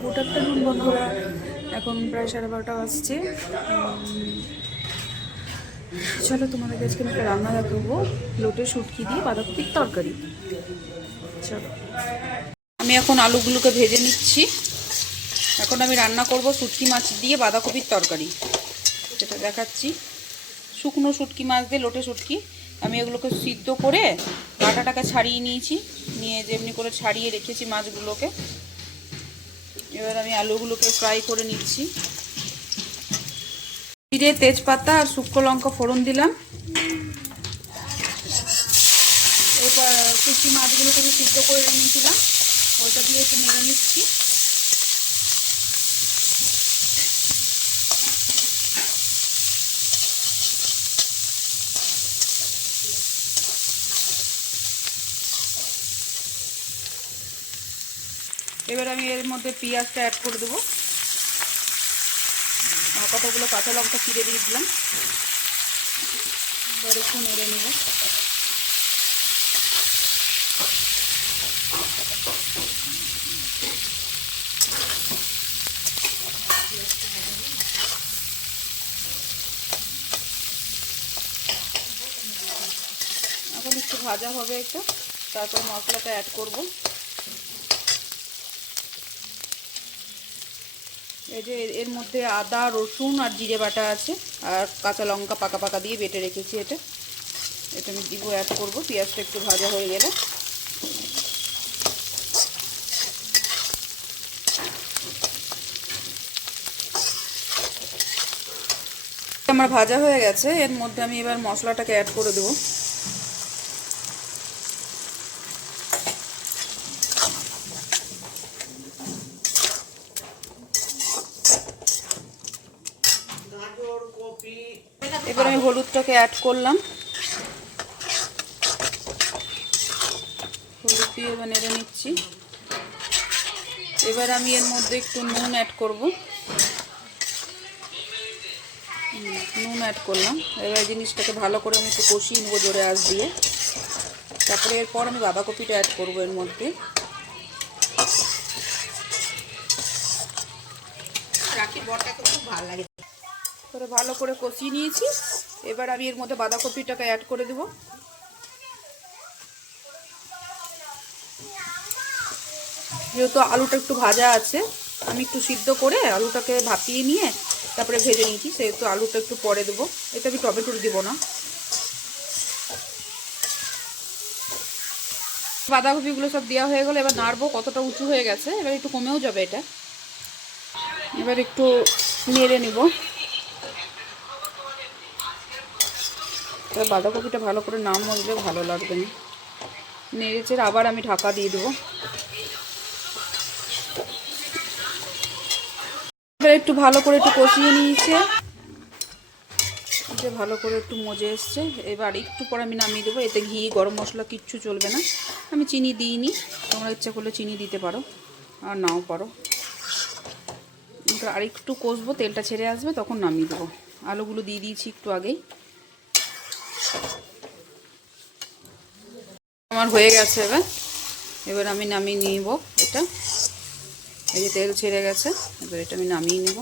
Good afternoon বন্ধুরা, এখন প্রায় 12:30 বাজছে। চলো তোমাদের আজকে আমি একটা রান্না দেখাবো, লোটে শুটকি দিয়ে বাঁধাকপির তরকারি। চলো, আমি এখন আলুগুলোকে ভেজে নিচ্ছি। এখন আমি রান্না করব শুটকি মাছ দিয়ে বাঁধাকপির তরকারি, যেটা দেখাচ্ছি। শুকনো শুটকি মাছ দিয়ে লোটে শুটকি, আমি এগুলোকে সিদ্ধ করে কাঁটাটাকে ছাড়িয়ে নিয়েছি, নিয়ে যেমনি করে ছাড়িয়ে রেখেছি মাছগুলোকে। এবার আমি আলুগুলোকে ফ্রাই করে নিচ্ছি। জিরে, তেজপাতা আর শুকনো লঙ্কা ফোড়ন দিলাম। এরপর শুটকি মাছগুলোকে আমি সিদ্ধ করে নিয়েছিলাম, ওইটা দিয়ে একটু নেড়ে নিচ্ছি। এবার আমি এর মধ্যে পেঁয়াজটা অ্যাড করে দেবো, কতগুলো কাঁচা লঙ্কা চিড়ে দিয়ে দিলাম। এবার একটু নেড়ে নেব। এখন একটু ভাজা হবে একটু, তারপর মশলাটা অ্যাড করব। এই যে এর মধ্যে আদা, রসুন আর জিরে বাটা আছে, আর কাঁচা লঙ্কা পাকা পাকা দিয়ে বেটে রেখেছি। এটা আমি দিব, অ্যাড করব। পেঁয়াজটা একটু ভাজা হয়ে গেলে আমার ভাজা হয়ে গেছে। এর মধ্যে আমি এবার মশলাটাকে অ্যাড করে দেবো। এবার আমি হলুদটাকে অ্যাড করলাম, হলুদ দিয়ে এবার নেড়ে নিচ্ছি। এবার আমি এর মধ্যে একটু নুন অ্যাড করব। নুন অ্যাড করলাম। এবার জিনিসটাকে ভালো করে আমি একটু কষিয়ে নেবো জোরে আঁচ দিয়ে। তারপরে এরপর আমি বাঁধাকপিটা অ্যাড করবো এর মধ্যে। খুব ভালো লাগে। ভালো করে কষিয়ে নিয়েছি। এবার আমি এর মধ্যে বাঁধাকপিটাকে অ্যাড করে দেবো। যেহেতু আলুটা একটু ভাজা আছে, আমি একটু সিদ্ধ করে আলুটাকে ভাপিয়ে নিয়ে তারপরে ভেজে নিয়েছি, সেহেতু আলুটা একটু পরে দেবো। এতে আমি টমেটো দিব না। বাঁধাকপিগুলো সব দেওয়া হয়ে গেলো। এবার নাড়বো, কতটা উঁচু হয়ে গেছে, এবার একটু কমেও যাবে এটা। এবার একটু নেড়ে নিব। এবার বাঁধাকপিটা ভালো করে না মজলে ভালো লাগবে না। নেড়েছে, আবার আমি ঢাকা দিয়ে দেবো। এবার একটু ভালো করে একটু কষিয়ে নিয়েছে, ভালো করে একটু মজে এসছে। এবার একটু পরে আমি নামিয়ে দেবো। এতে ঘি, গরম মশলা কিচ্ছু চলবে না। আমি চিনি দিইনি, তোমরা ইচ্ছা করলে চিনি দিতে পারো আর নাও পারো। আর একটু কষবো, তেলটা ছেড়ে আসবে, তখন নামিয়ে দেবো। আলুগুলো দিয়ে দিয়েছি একটু আগেই। আমার হয়ে গেছে। এবার আমি নামিয়ে নিব এটা। এই যে তেল ছেড়ে গেছে, এবার এটা আমি নামিয়ে নেব।